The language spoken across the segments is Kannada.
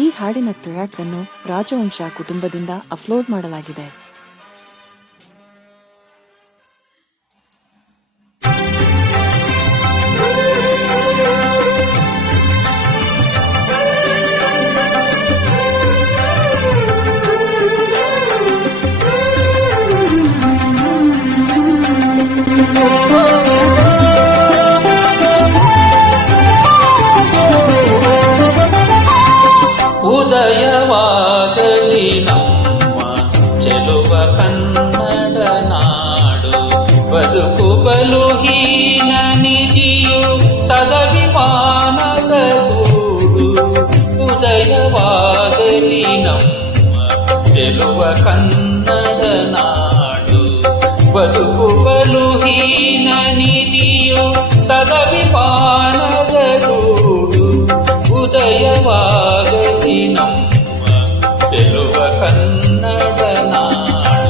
ಈ ಹಾಡಿನ ಟ್ರ್ಯಾಕ್ ಅನ್ನು ರಾಜವಂಶ ಕುಟುಂಬದಿಂದ ಅಪ್ಲೋಡ್ ಮಾಡಲಾಗಿದೆ. ಉದಯವಾಗಲಿ ನಮ್ಮ ಚೆಲುವ ಕನ್ನಡ ನಾಡು, ಬದುಕು ಬಲು ಹೀನ ನಿಧಿಯು ಸದವಿಮಾನದ ಗೂಡು. ಉದಯವಾಗಲಿ ನಮ್ಮ ಚೆಲುವ ಕನ್ನಡ ನಾಡು, ಬದುಕು ಬಲು ಹೀನ ನಿಧಿಯು ಸದವಿಮಾನದ ಗೂಡು. ಉದಯವಾಗಲಿ ನಮ್ಮ ಚೆಲುವ ಕನ್ನಡ ನಾಡು.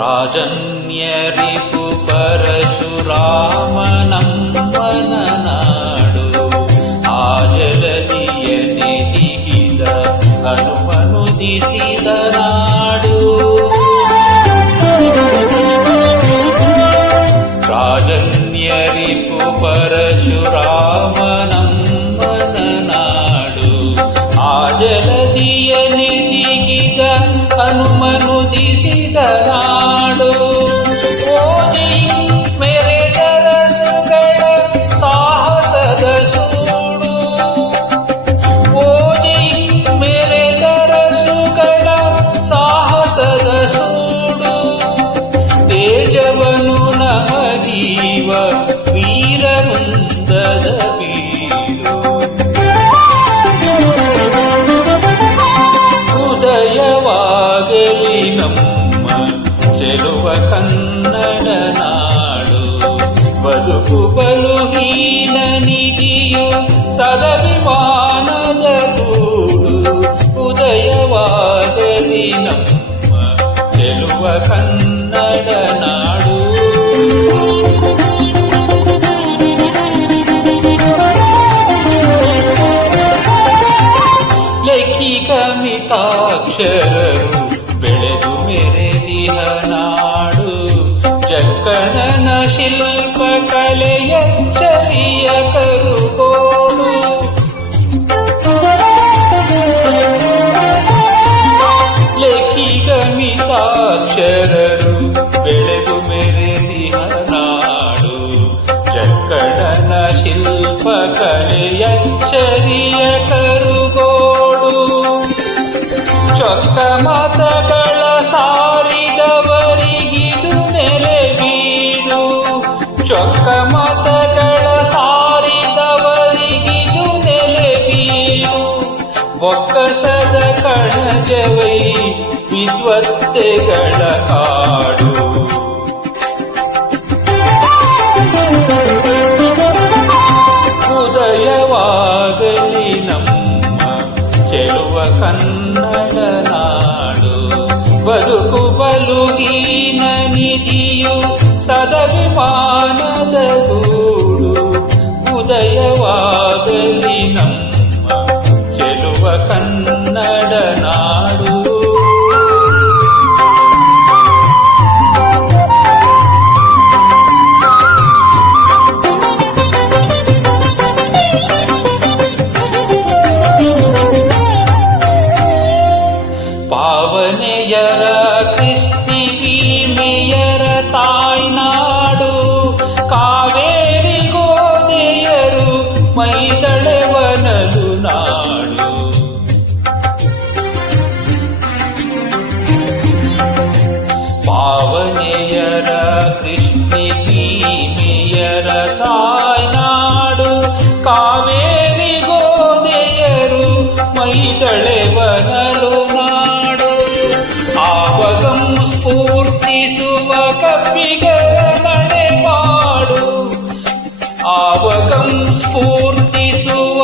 ರಾಜನ್ಯರಿಪು ಪರಶುರಾಮ ನಮ್ಮನ ನಾಡು, ಆ ಜಲದಿಯನೆ ಜಿಗಿದ ಹನುಮನುದಿಸಿದ ನಾಡು. ರಾಜನ್ಯರಿಪು ಪರಶುರಾಮ ನಮ್ಮನ ನಾಡು, ಆ ಜಲದಿಯನೆ ಜಿಗಿದ ಹನುಮನುದಿಸಿದ ನಾಡು. ಓದಿ ಮೆರೆದರ ಸುಗಳ ಸಾಹಸದ ಸೂಡು, ಓದಿ ಮೆರೆದರ ಸುಗಳ ಸಾಹಸದ ಸೂಡು. ತೇಜವನು ನಮಗೀವ ವೀರವೃಂದದ ಬೀಡು. ಉದಯವಾಗಲಿ ನಮ್ಮ ಚೆಲುವ ಕನ್ನಡ ನಾಡು, ಬದುಕು ಬಲು ಹೀನ ನಿಧಿಯು ಸದವಿಮಾನದ ಗೂಡು. ಉದಯವಾಗಲಿ ನಮ್ಮ ಚೆಲುವ ಕನ್ನಡ ನಾಡು. ಲೆಕ್ಕಿಗ ಮಿತಾಕ್ಷರರು ಬೆಳೆದು ಮೆರೆದಿಹ ನಾಡು, ಜಕ್ಕಣನ ಶಿಲ್ಪ ಕಲೆಯ ಚರಿಯ ಕರುಗೋಡು. ಲೆಕ್ಕಿಗ ಮಿತಾಕ್ಷರರು ಬೆಳೆದು ಮೆರೆದಿಹ ನಾಡು, ಜಕ್ಕಣನ ಶಿಲ್ಪ ಕಲೆಯ ಚರಿಯ ಕರುಗೋಡು. ಚೊಕ್ಕ ಮತಗಳ ಸಾರಿದವರಿಗಿದು ನೆಲೆ ಬೀಡು, ಚೊಕ್ಕ ಮತಗಳ ಸಾರಿದವರಿಗಿದು ನೆಲೆ ಬೀಡು. ಬೊಕ್ಕಸದ ಕಣಜವೈ ವಿದ್ವತ್ತೆಗಳ ಕಾಡು. ಉದಯವಾಗಲಿ ನಮ್ಮ ಚೆಲುವ ಕನ್ನಡ ನಾಡು, ಬದುಕು ಬಲು ಹೀನ ನಿಧಿಯು ಸದವಿಮಾನದ ಗೂಡು. ಉದಯವಾಗಲಿ ನಮ್ಮ ಚೆಲುವ ಕನ್ನಡ ನಾಡು. ಪಾವನೆಯರ ಕೃಷ್ಣಿ ಭೀಮೆಯರ ತಾಯ್ನಾಡು, ಕಾವೇರಿ ಗೋದೆಯರು ಮೈದಳೆವನಲು ನಾಡು. ಪಾವನೆಯರ ಕೃಷ್ಣಿ ಭೀಮೆಯರ ತಾಯ್ನಾಡು, ಕಾವೇರಿ ಗೋದೆಯರು ಮೈದಳೆವನಲು ನಾಡು. ಆವಗಂ ಸ್ಫೂರ್ತಿಸುವ ಕವಿಗಳ ನಡೆಮಾಡು, ಆವಗಂ ಸ್ಫೂರ್ತಿಸುವ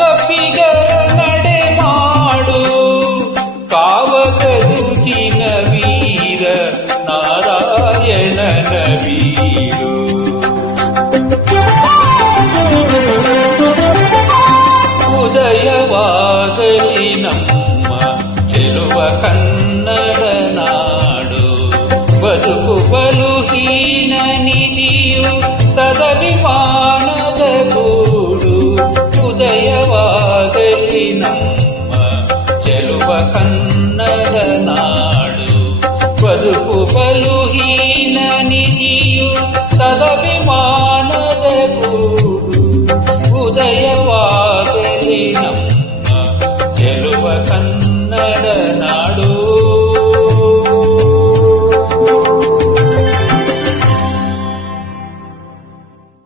ಕವಿಗಳ ನಡೆಮಾಡು. ಕಾವಗದುಗಿನ ವೀರ ನಾರಾಯಣನ ವೀರು. ಚೆಲುವ ಕನ್ನಡ ನಾಡು. ಬದುಕು ಬಲು ಹೀನ ನಿಧಿಯು ಸದಭಿಮಾನದ ಗೂಡು. ಉದಯವಾಗಲಿ ನಮ್ಮ ಚೆಲುವ ಕನ್ನಡ